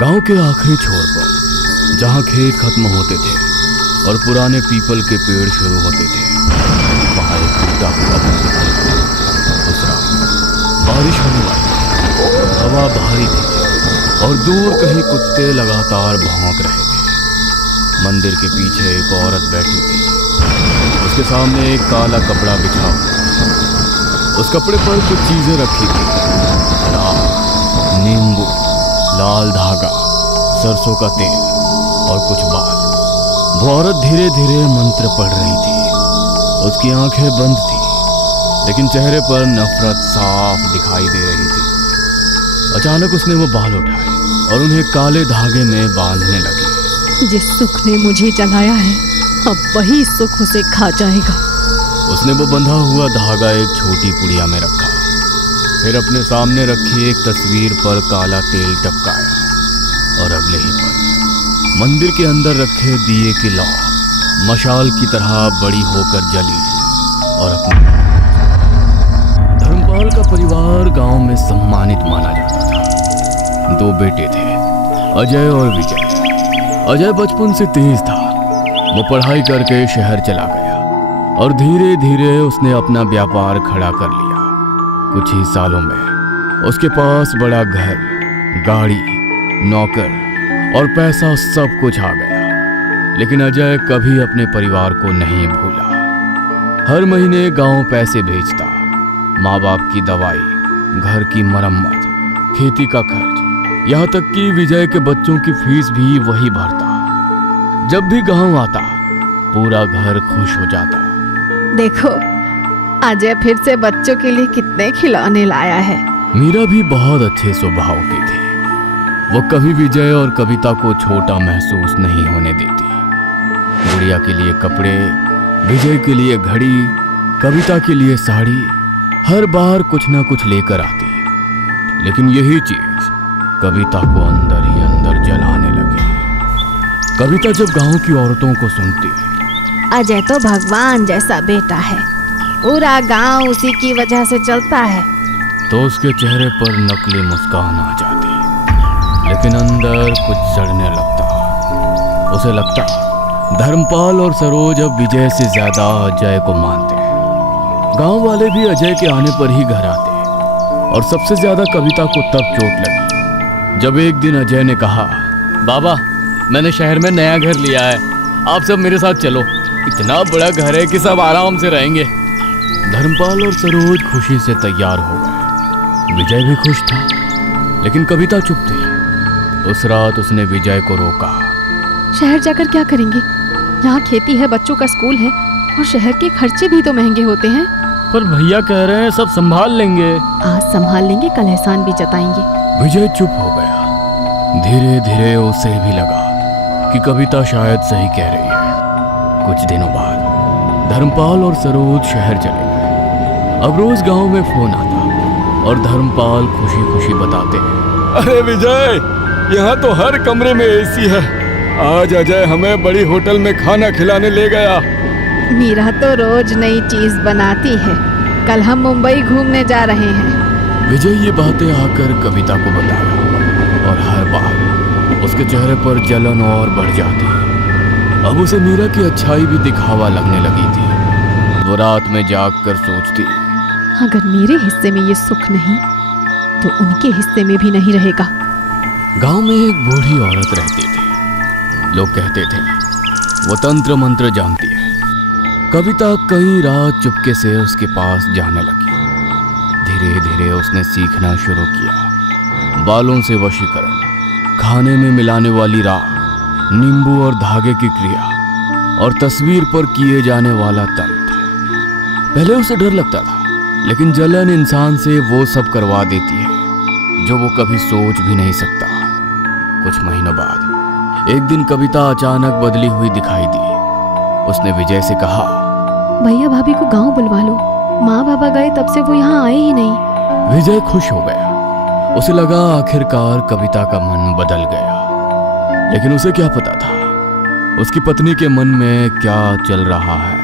गांव के आखिरी छोर पर जहां खेत खत्म होते थे और पुराने पीपल के पेड़ शुरू होते थे, वहां एक टूटा हुआ मंदिर। उस रात बारिश होने वाली थी, हवा भारी थी और दूर कहीं कुत्ते लगातार भौंक रहे थे। मंदिर के पीछे एक औरत बैठी थी, उसके सामने एक काला कपड़ा बिछा हुआ। उस कपड़े पर कुछ चीजें रखी थी, अनार, नींबू, लाल धागा, सरसों का तेल और कुछ बाल। वो औरत धीरे धीरे मंत्र पढ़ रही थी। उसकी आंखें बंद थी, लेकिन चेहरे पर नफरत साफ दिखाई दे रही थी। अचानक उसने वो बाल उठाए और उन्हें काले धागे में बांधने लगी। जिस सुख ने मुझे जलाया है, अब वही सुख उसे खा जाएगा। उसने वो बंधा हुआ धागा एक छोटी पुड़िया में रखा, फिर अपने सामने रखी एक तस्वीर पर काला तेल टपकाया और अगले ही पल मंदिर के अंदर रखे दिए की लौ मशाल की तरह बड़ी होकर जली और अपनी। धर्मपाल का परिवार गांव में सम्मानित माना जाता था। 2 बेटे थे, अजय और विजय। अजय बचपन से तेज था। वो पढ़ाई करके शहर चला गया और धीरे धीरे उसने अपना व्यापार खड़ा कर लिया। कुछ ही सालों में उसके पास बड़ा घर, गाड़ी, नौकर और पैसा सब कुछ आ गया। लेकिन अजय कभी अपने परिवार को नहीं भूला। हर महीने गांव पैसे भेजता, माँ बाप की दवाई, घर की मरम्मत, खेती का खर्च, यहाँ तक कि विजय के बच्चों की फीस भी वही भरता। जब भी गांव आता, पूरा घर खुश हो जाता। देखो, अजय फिर से बच्चों के लिए कितने खिलौने लाया है। मीरा भी बहुत अच्छे स्वभाव की थी। वो कभी विजय और कविता को छोटा महसूस नहीं होने देती। गुड़िया के लिए कपड़े, विजय के लिए घड़ी, कविता के लिए साड़ी, हर बार कुछ ना कुछ लेकर आती। लेकिन यही चीज कविता को अंदर ही अंदर जलाने लगी। कविता जब गांव की औरतों को सुनती, अजय तो भगवान जैसा बेटा है, पूरा गांव उसी की वजह से चलता है, तो उसके चेहरे पर नकली मुस्कान आ जाती। लेकिन अंदर कुछ सड़ने लगता। उसे लगता धर्मपाल और सरोज अब विजय से ज्यादा अजय को मानते। गांव वाले भी अजय के आने पर ही घर आते। और सबसे ज्यादा कविता को तब चोट लगी जब एक दिन अजय ने कहा, बाबा, मैंने शहर में नया घर लिया है, आप सब मेरे साथ चलो। इतना बड़ा घर है कि सब आराम से रहेंगे। धर्मपाल और सरोज खुशी से तैयार हो गए। विजय भी खुश था, लेकिन कविता चुप थी। उस रात उसने विजय को रोका। शहर जाकर क्या करेंगे? यहाँ खेती है, बच्चों का स्कूल है और शहर के खर्चे भी तो महंगे होते हैं। पर भैया कह रहे हैं सब संभाल लेंगे। आज संभाल लेंगे, कल एहसान भी जताएंगे। विजय चुप हो गया। धीरे धीरे उसे भी लगा कि कविता शायद सही कह रही है। कुछ दिनों बाद धर्मपाल और सरोज शहर चले गए। अब रोज गांव में फोन आता और धर्मपाल खुशी खुशी बताते हैं, अरे विजय, यहाँ तो हर कमरे में एसी है। आज अजय हमें बड़ी होटल में खाना खिलाने ले गया। मीरा तो रोज नई चीज बनाती है। कल हम मुंबई घूमने जा रहे हैं। विजय ये बातें आकर कविता को बताया और हर बार उसके चेहरे पर जलन और बढ़ जाती। अब उसे मीरा की अच्छाई भी दिखावा लगने लगी थी। वो रात में जाग कर सोचती, अगर मेरे हिस्से में ये सुख नहीं तो उनके हिस्से में भी नहीं रहेगा। गांव में एक बूढ़ी औरत रहती थी। लोग कहते थे वो तंत्र मंत्र जानती है। कविता कई रात चुपके से उसके पास जाने लगी। धीरे धीरे उसने सीखना शुरू किया। बालों से वशीकरण, खाने में मिलाने वाली राख, नींबू और धागे की क्रिया और तस्वीर पर किए जाने वाला तंत्र। पहले उसे डर लगता था, लेकिन जलन इंसान से वो सब करवा देती है जो वो कभी सोच भी नहीं सकता। कुछ महीनों बाद एक दिन कविता अचानक बदली हुई दिखाई दी। उसने विजय से कहा, भैया भाभी को गांव बुलवा लो। माँ बाबा गए तब से वो यहाँ आए ही नहीं। विजय खुश हो गया। उसे लगा आखिरकार कविता का मन बदल गया। लेकिन उसे क्या पता था उसकी पत्नी के मन में क्या चल रहा है।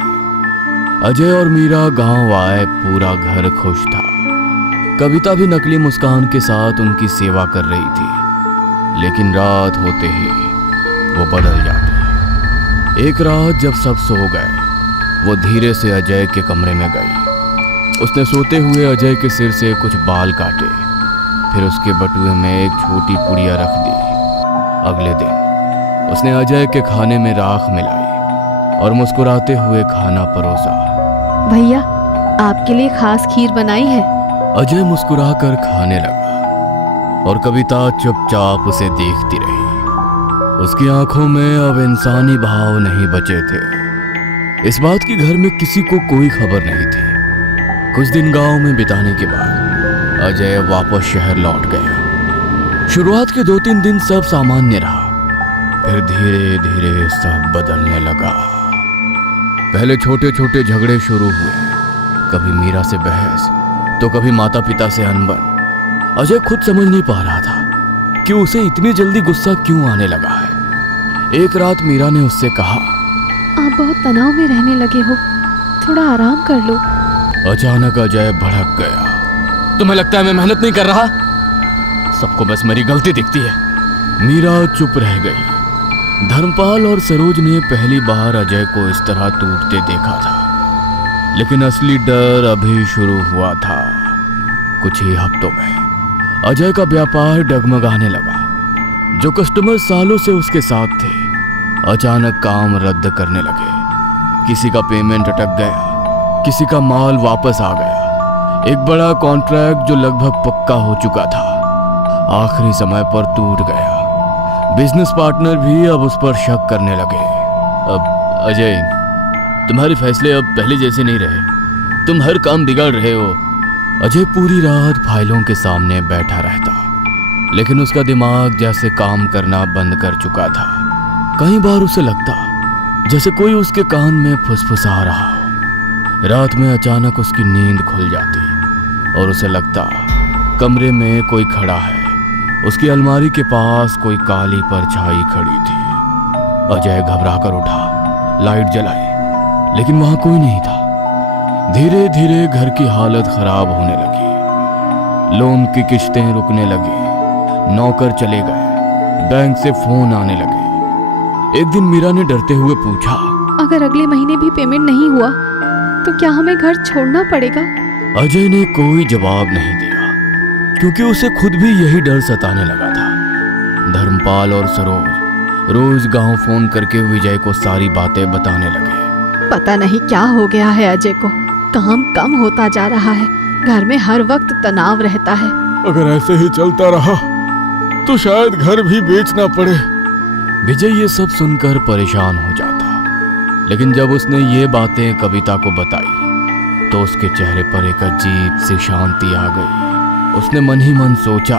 अजय और मीरा गांव आए, पूरा घर खुश था। कविता भी नकली मुस्कान के साथ उनकी सेवा कर रही थी। लेकिन रात होते ही वो बदल जाती। एक रात जब सब सो गए, वो धीरे से अजय के कमरे में गई। उसने सोते हुए अजय के सिर से कुछ बाल काटे, फिर उसके बटुए में एक छोटी पुड़िया रख दी। अगले दिन उसने अजय के खाने में राख मिलाई और मुस्कुराते हुए खाना परोसा। भैया, आपके लिए खास खीर बनाई है। अजय मुस्कुराकर खाने लगा और कविता चुपचाप उसे देखती रही। उसकी आंखों में अब इंसानी भाव नहीं बचे थे। इस बात की घर में किसी को कोई खबर नहीं थी। कुछ दिन गांव में बिताने के बाद अजय वापस शहर लौट गया। शुरुआत के 2-3 दिन सब सामान्य रहा, फिर धीरे धीरे सब बदलने लगा। पहले छोटे छोटे झगड़े शुरू हुए, कभी मीरा से बहस तो कभी माता पिता से अनबन। अजय खुद समझ नहीं पा रहा था कि उसे इतनी जल्दी गुस्सा क्यों आने लगा है। एक रात मीरा ने उससे कहा, आप बहुत तनाव में रहने लगे हो, थोड़ा आराम कर लो। अचानक अजय भड़क गया। तुम्हें लगता है मैं मेहनत नहीं कर रहा? सबको बस मेरी गलती दिखती है। मीरा चुप रह गई। धर्मपाल और सरोज ने पहली बार अजय को इस तरह टूटते देखा था, लेकिन असली डर अभी शुरू हुआ था। कुछ ही हफ्तों में अजय का व्यापार डगमगाने लगा। जो कस्टमर सालों से उसके साथ थे, अचानक काम रद्द करने लगे। किसी का पेमेंट अटक गया, किसी का माल वापस आ गया। एक बड़ा कॉन्ट्रैक्ट जो लगभग पक्का हो चुका था, आखिरी समय पर टूट गया। बिजनेस पार्टनर भी अब उस पर शक करने लगे। अब अजय, तुम्हारे फैसले अब पहले जैसे नहीं रहे। तुम हर काम बिगाड़ रहे हो। अजय पूरी रात फाइलों के सामने बैठा रहता, लेकिन उसका दिमाग जैसे काम करना बंद कर चुका था। कई बार उसे लगता जैसे कोई उसके कान में फुसफुसा रहा हो। रात में अचानक उसकी नींद खुल जाती और उसे लगता कमरे में कोई खड़ा है। उसकी अलमारी के पास कोई काली परछाई खड़ी थी। अजय घबरा कर उठा, लाइट जलाई, लेकिन वहां कोई नहीं था। धीरे धीरे घर की हालत खराब होने लगी। लोन की किश्तें रुकने लगी, नौकर चले गए, बैंक से फोन आने लगे। एक दिन मीरा ने डरते हुए पूछा, अगर अगले महीने भी पेमेंट नहीं हुआ तो क्या हमें घर छोड़ना पड़ेगा? अजय ने कोई जवाब नहीं दिया, क्योंकि उसे खुद भी यही डर सताने लगा था। धर्मपाल और सरोज रोज गांव फोन करके विजय को सारी बातें बताने लगे। पता नहीं क्या हो गया है अजय को, काम कम होता जा रहा है, घर में हर वक्त तनाव रहता है। अगर ऐसे ही चलता रहा तो शायद घर भी बेचना पड़े। विजय ये सब सुनकर परेशान हो जाता, लेकिन जब उसने ये बातें कविता को बताई तो उसके चेहरे पर एक अजीब सी शांति आ गई। उसने मन ही मन सोचा,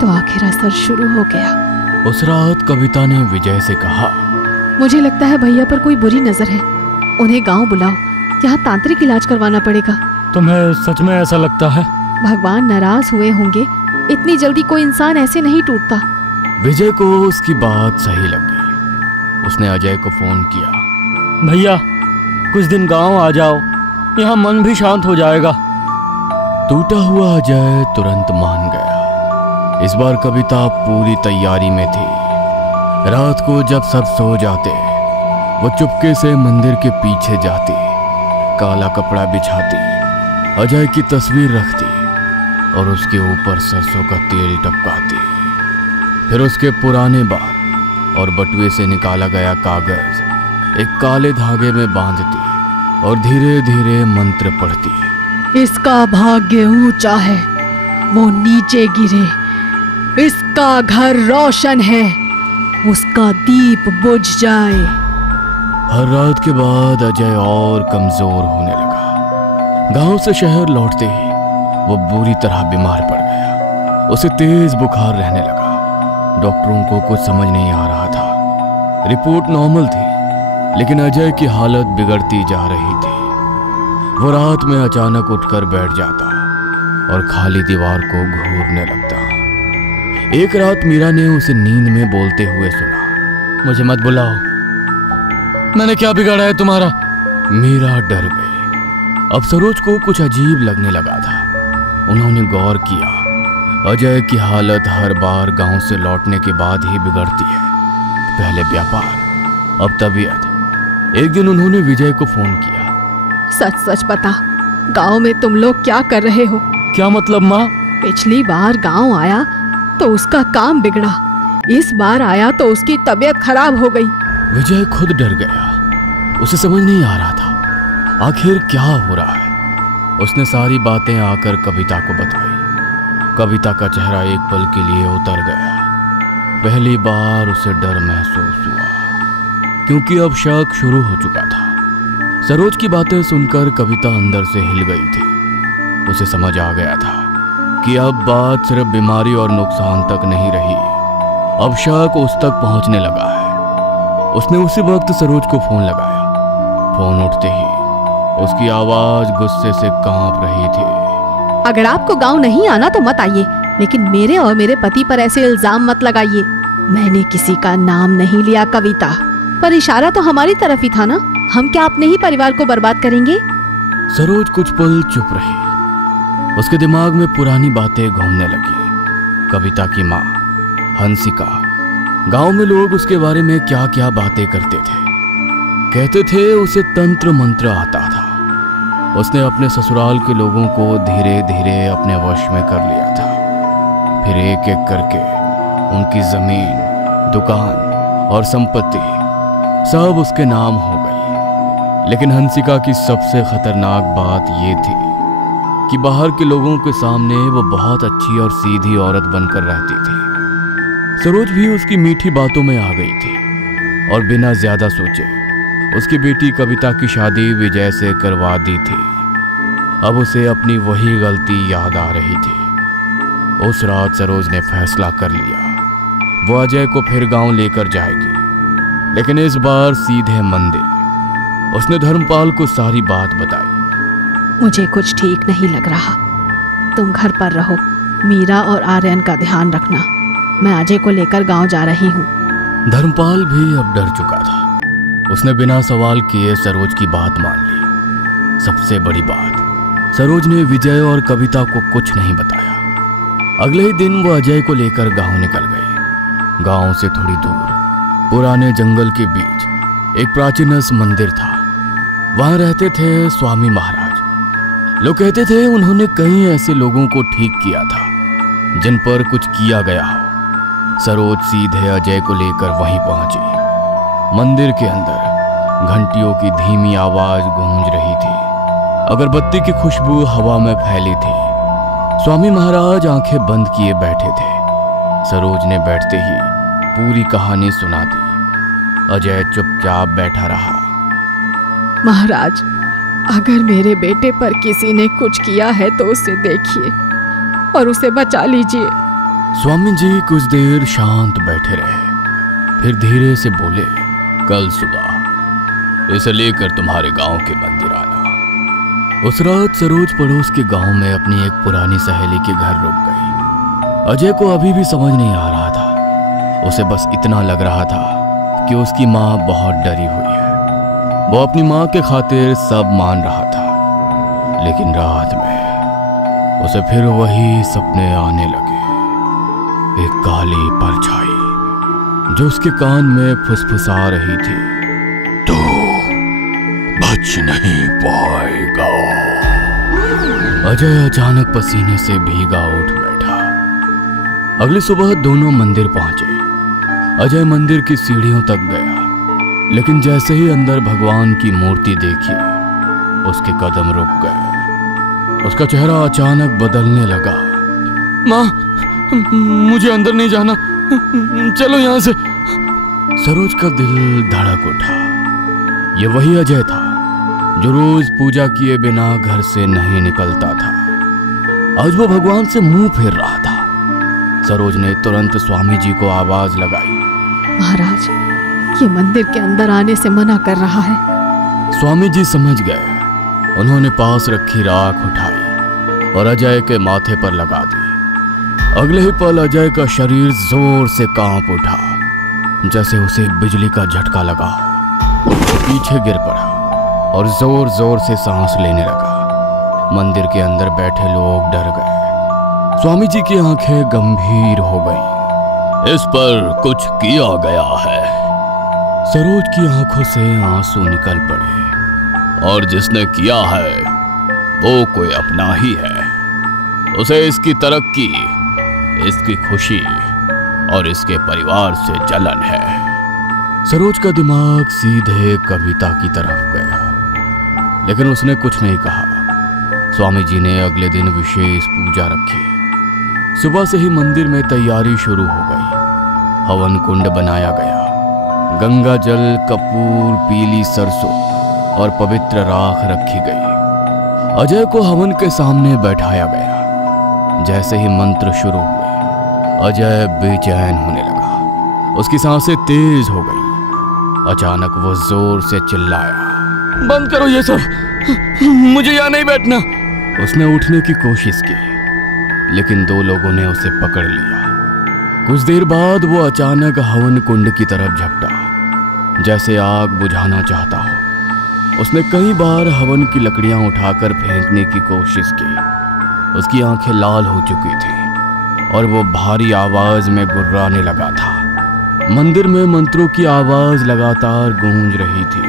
तो आखिर असर शुरू हो गया। उस रात कविता ने विजय से कहा, मुझे लगता है भैया पर कोई बुरी नजर है, उन्हें गांव बुलाओ, यहाँ तांत्रिक इलाज करवाना पड़ेगा। तुम्हें सच में ऐसा लगता है? भगवान नाराज हुए होंगे, इतनी जल्दी कोई इंसान ऐसे नहीं टूटता। विजय को उसकी बात सही लगी। उसने अजय को फोन किया, भैया कुछ दिन गांव आ जाओ, यहाँ मन भी शांत हो जाएगा। टूटा हुआ अजय तुरंत मान गया। इस बार कविता पूरी तैयारी में थी। रात को जब सब सो जाते, वो चुपके से मंदिर के पीछे जाती, काला कपड़ा बिछाती, अजय की तस्वीर रखती और उसके ऊपर सरसों का तेल टपकाती। फिर उसके पुराने बाल और बटुए से निकाला गया कागज एक काले धागे में बांधती और धीरे धीरे मंत्र पढ़ती। इसका भाग्य ऊंचा है, वो नीचे गिरे। इसका घर रोशन है, उसका दीप बुझ जाए। हर रात के बाद अजय और कमजोर होने लगा। गांव से शहर लौटते ही वो बुरी तरह बीमार पड़ गया। उसे तेज बुखार रहने लगा। डॉक्टरों को कुछ समझ नहीं आ रहा था। रिपोर्ट नॉर्मल थी, लेकिन अजय की हालत बिगड़ती जा रही थी। वो रात में अचानक उठकर बैठ जाता और खाली दीवार को घूरने लगता। एक रात मीरा ने उसे नींद में बोलते हुए सुना, मुझे मत बुलाओ, मैंने क्या बिगाड़ा है तुम्हारा? मीरा डर गई। अब सरोज को कुछ अजीब लगने लगा था। उन्होंने गौर किया, अजय की हालत हर बार गांव से लौटने के बाद ही बिगड़ती है। पहले व्यापार, अब तबीयत। एक दिन उन्होंने विजय को फोन किया। सच सच बता, गांव में तुम लोग क्या कर रहे हो? क्या मतलब माँ? पिछली बार गांव आया तो उसका काम बिगड़ा, इस बार आया तो उसकी तबीयत खराब हो गई। विजय खुद डर गया। उसे समझ नहीं आ रहा था आखिर क्या हो रहा है। उसने सारी बातें आकर कविता को बताई। कविता का चेहरा एक पल के लिए उतर गया। पहली बार उसे डर महसूस हुआ, क्योंकि अब शक शुरू हो चुका था। सरोज की बातें सुनकर कविता अंदर से हिल गई थी। उसे समझ आ गया था कि अब बात सिर्फ बीमारी और नुकसान तक नहीं रही, अब शक उस तक पहुंचने लगा है। उसने उसी वक्त सरोज को फोन लगाया। फोन उठते ही उसकी आवाज गुस्से से कांप रही थी। अगर आपको गांव नहीं आना तो मत आइए, लेकिन मेरे और मेरे पति पर ऐसे इल्जाम मत लगाइए। मैंने किसी का नाम नहीं लिया कविता, पर इशारा तो हमारी तरफ ही था ना। हम क्या अपने ही परिवार को बर्बाद करेंगे? सरोज कुछ पल चुप रही। उसके दिमाग में पुरानी बातें घूमने लगी। कविता की माँ हंसिका, गांव में लोग उसके बारे में क्या क्या बातें करते थे। कहते थे उसे तंत्र मंत्र आता था। उसने अपने ससुराल के लोगों को धीरे धीरे अपने वश में कर लिया था। फिर एक एक करके उनकी जमीन, दुकान और संपत्ति सब उसके नाम हो गई। लेकिन हंसिका की सबसे खतरनाक बात यह थी कि बाहर के लोगों के सामने वो बहुत अच्छी और सीधी औरत बनकर रहती थी। सरोज भी उसकी मीठी बातों में आ गई थी और बिना ज्यादा सोचे उसकी बेटी कविता की शादी विजय से करवा दी थी। अब उसे अपनी वही गलती याद आ रही थी। उस रात सरोज ने फैसला कर लिया, वो अजय को फिर गांव लेकर जाएगी, लेकिन इस बार सीधे मंदिर। उसने धर्मपाल को सारी बात बताई। मुझे कुछ ठीक नहीं लग रहा। तुम घर पर रहो, मीरा और आर्यन का ध्यान रखना। मैं अजय को लेकर गांव जा रही हूँ। धर्मपाल भी अब डर चुका था। उसने बिना सवाल किए सरोज की बात मान ली। सबसे बड़ी बात, सरोज ने विजय और कविता को कुछ नहीं बताया। अगले ही दिन वो अजय को लेकर गांव निकल गई। गांव से थोड़ी दूर पुराने जंगल के बीच एक प्राचीन मंदिर था। वहां रहते थे स्वामी महाराज। लोग कहते थे उन्होंने कई ऐसे लोगों को ठीक किया था जिन पर कुछ किया गया हो। सरोज सीधे अजय को लेकर वहीं पहुंची। मंदिर के अंदर घंटियों की धीमी आवाज गूंज रही थी। अगरबत्ती की खुशबू हवा में फैली थी। स्वामी महाराज आंखें बंद किए बैठे थे। सरोज ने बैठते ही पूरी कहानी सुना दी। अजय चुपचाप बैठा रहा। महाराज, अगर मेरे बेटे पर किसी ने कुछ किया है तो उसे देखिए और उसे बचा लीजिए। स्वामी जी कुछ देर शांत बैठे रहे, फिर धीरे से बोले, कल सुबह इसे लेकर तुम्हारे गांव के मंदिर आना। उस रात सरोज पड़ोस के गांव में अपनी एक पुरानी सहेली के घर रुक गई। अजय को अभी भी समझ नहीं आ रहा था। उसे बस इतना लग रहा था कि उसकी माँ बहुत डरी हुई है। वो अपनी माँ के खातिर सब मान रहा था। लेकिन रात में उसे फिर वही सपने आने लगे। एक काली परछाई जो उसके कान में फुसफुसा रही थी, तो बच नहीं पाएगा। अजय अचानक पसीने से भीगा उठ बैठा। अगली सुबह दोनों मंदिर पहुंचे। अजय मंदिर की सीढ़ियों तक गया, लेकिन जैसे ही अंदर भगवान की मूर्ति देखी, उसके कदम रुक गए। उसका चेहरा अचानक बदलने लगा। माँ, मुझे अंदर नहीं जाना, चलो यहां से। सरोज का दिल धड़क उठा। ये वही अजय था जो रोज पूजा किए बिना घर से नहीं निकलता था। आज वो भगवान से मुंह फेर रहा था। सरोज ने तुरंत स्वामी जी को आवाज लगाई। महाराज, ये मंदिर के अंदर आने से मना कर रहा है। स्वामी जी समझ गए। उन्होंने पास रखी राख उठाई और अजय के माथे पर लगा दी। अगले ही पल अजय का शरीर जोर से कांप उठा, जैसे उसे बिजली का झटका लगा हो। पीछे गिर पड़ा और जोर जोर से सांस लेने लगा। मंदिर के अंदर बैठे लोग डर गए। स्वामी जी की आंखें गंभीर हो गई। इस पर कुछ किया गया है। सरोज की आंखों से आंसू निकल पड़े। और जिसने किया है वो कोई अपना ही है। उसे इसकी तरक्की, इसकी खुशी और इसके परिवार से जलन है। सरोज का दिमाग सीधे कविता की तरफ गया, लेकिन उसने कुछ नहीं कहा। स्वामी जी ने अगले दिन विशेष पूजा रखी। सुबह से ही मंदिर में तैयारी शुरू हो गई। हवन कुंड बनाया गया। गंगा जल, कपूर, पीली सरसों और पवित्र राख रखी गई। अजय को हवन के सामने बैठाया गया। जैसे ही मंत्र शुरू हुए, अजय बेचैन होने लगा। उसकी सांसें तेज हो गई। अचानक वो जोर से चिल्लाया, बंद करो ये सब, मुझे यहाँ नहीं बैठना। उसने उठने की कोशिश की, लेकिन दो लोगों ने उसे पकड़ लिया। कुछ देर बाद वो अचानक हवन कुंड की तरफ झपटा, जैसे आग बुझाना चाहता हो। उसने कई बार हवन की लकड़ियां उठाकर फेंकने की कोशिश की। उसकी आंखें लाल हो चुकी थी और वो भारी आवाज में गुर्राने लगा था। मंदिर में मंत्रों की आवाज लगातार गूंज रही थी।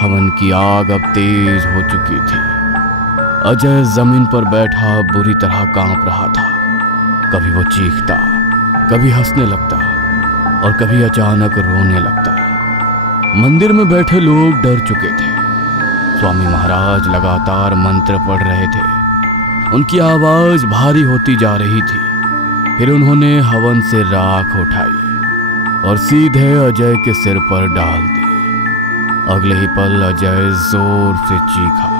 हवन की आग अब तेज हो चुकी थी। अजय जमीन पर बैठा बुरी तरह कांप रहा था। कभी वो चीखता, कभी हंसने लगता और कभी अचानक रोने लगता। मंदिर में बैठे लोग डर चुके थे। स्वामी महाराज लगातार मंत्र पढ़ रहे थे। उनकी आवाज भारी होती जा रही थी। फिर उन्होंने हवन से राख उठाई और सीधे अजय के सिर पर डाल दी। अगले ही पल अजय जोर से चीखा।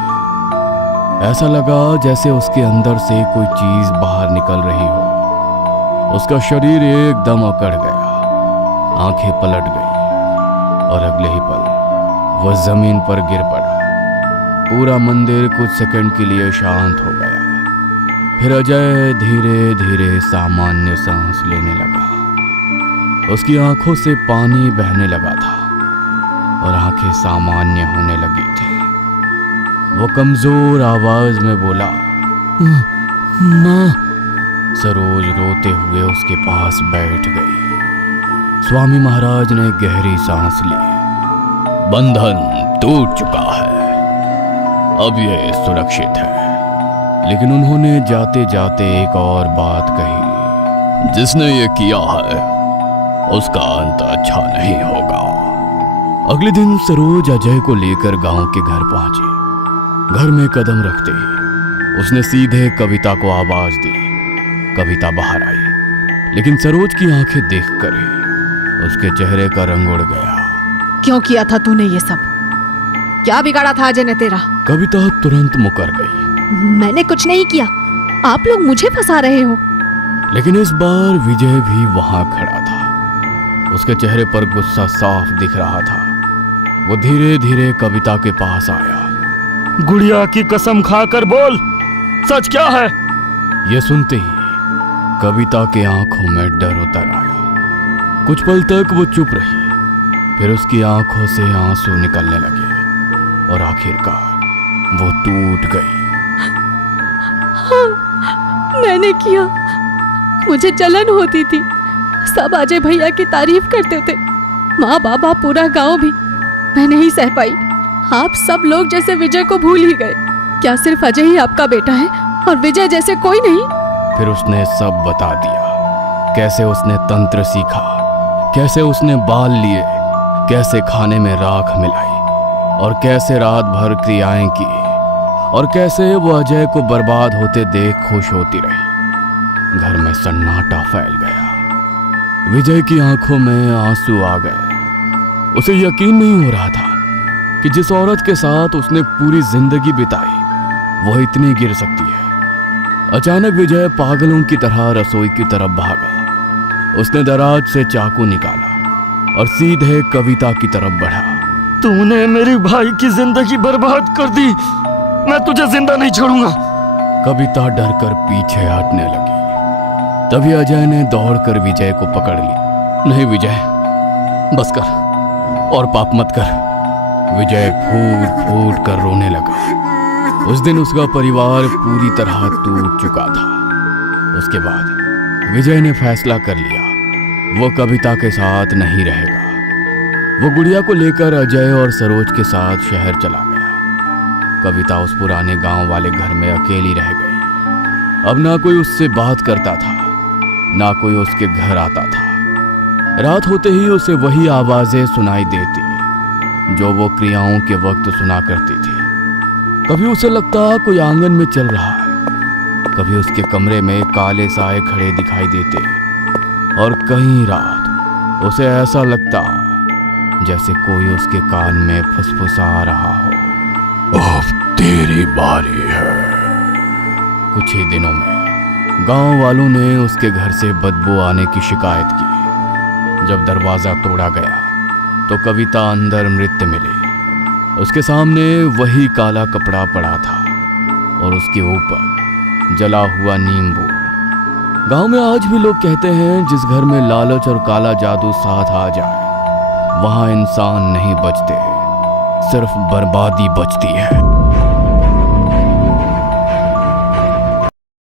ऐसा लगा जैसे उसके अंदर से कोई चीज बाहर निकल रही हो। उसका शरीर एकदम अकड़ गया, आंखें पलट गई और अगले ही पल वह जमीन पर गिर पड़ा। पूरा मंदिर कुछ सेकंड के लिए शांत हो गया। फिर अजय धीरे धीरे सामान्य सांस लेने लगा। उसकी आंखों से पानी बहने लगा था और आंखें सामान्य होने लगी थी। वो कमजोर आवाज में बोला, माँ। सरोज रोते हुए उसके पास बैठ गई। स्वामी महाराज ने गहरी सांस ली। बंधन टूट चुका है, अब ये सुरक्षित है। लेकिन उन्होंने जाते जाते एक और बात कही, जिसने ये किया है उसका अंत अच्छा नहीं होगा। अगले दिन सरोज अजय को लेकर गांव के घर पहुंची। घर में कदम रखते ही उसने सीधे कविता को आवाज दी। कविता बाहर आई, लेकिन सरोज की आंखें देखकर ही उसके चेहरे का रंग उड़ गया। क्यों किया था तूने ये सब? क्या बिगाड़ा था अजय ने तेरा? कविता तुरंत मुकर गई। मैंने कुछ नहीं किया, आप लोग मुझे फंसा रहे हो। लेकिन इस बार विजय भी वहां खड़ा था। उसके चेहरे पर गुस्सा साफ दिख रहा था। वो धीरे धीरे कविता के पास आया। गुड़िया की कसम खाकर बोल, सच क्या है? ये सुनते ही कविता के आंखों में डर उतर आया। कुछ पल तक वो चुप रही, फिर उसकी आंखों से आंसू निकलने लगे और आखिरकार वो टूट गई। हाँ, मैंने किया। मुझे जलन होती थी। सब अजय भैया की तारीफ करते थे, माँ बाबा पूरा गांव भी। मैं नहीं सह पाई। आप सब लोग जैसे विजय को भूल ही गए। क्या सिर्फ अजय ही आपका बेटा है और विजय जैसे कोई नहीं? फिर उसने सब बता दिया। कैसे उसने तंत्र सीखा, कैसे उसने बाल लिए, कैसे खाने में राख मिलाई और कैसे रात भर क्रियाएं की और कैसे वो अजय को बर्बाद होते देख खुश होती रही। घर में सन्नाटा फैल गया। विजय की आंखों में आंसू आ गए। उसे यकीन नहीं हो रहा था कि जिस औरत के साथ उसने पूरी जिंदगी बिताई वो इतनी गिर सकती है। अचानक विजय पागलों की तरह रसोई की तरफ भागा। उसने दराज से चाकू निकाला और सीधे कविता की तरफ बढ़ा। तूने मेरे भाई की जिंदगी बर्बाद कर दी, मैं तुझे जिंदा नहीं छोड़ूंगा। कविता डर कर पीछे हटने लगी। तभी अजय ने दौड़कर विजय को पकड़ ली। नहीं विजय, बस कर और पाप मत कर। विजय फूट फूट कर रोने लगा। उस दिन उसका परिवार पूरी तरह टूट चुका था। उसके बाद विजय ने फैसला कर लिया वो कविता के साथ नहीं रहेगा। वो गुड़िया को लेकर अजय और सरोज के साथ शहर चला गया। कविता उस पुराने गांव वाले घर में अकेली रह गई। अब ना कोई उससे बात करता था, ना कोई उसके घर आता था। रात होते ही उसे वही आवाजें सुनाई देती जो वो क्रियाओं के वक्त सुना करती थी। कभी उसे लगता कोई आंगन में चल रहा है, कभी उसके कमरे में काले साए खड़े दिखाई देते, और कई रात उसे ऐसा लगता जैसे कोई उसके कान में फुसफुसा रहा हो। अब तेरी बारी है। कुछ ही दिनों में गांव वालों ने उसके घर से बदबू आने की शिकायत की। जब दरवाजा तोड़ा गया तो कविता अंदर मृत मिली। उसके सामने वही काला कपड़ा पड़ा था और उसके ऊपर जला हुआ नींबू। गांव में आज भी लोग कहते हैं जिस घर में लालच और काला जादू साथ आ जाए वहां इंसान नहीं बचते, सिर्फ बर्बादी बचती है।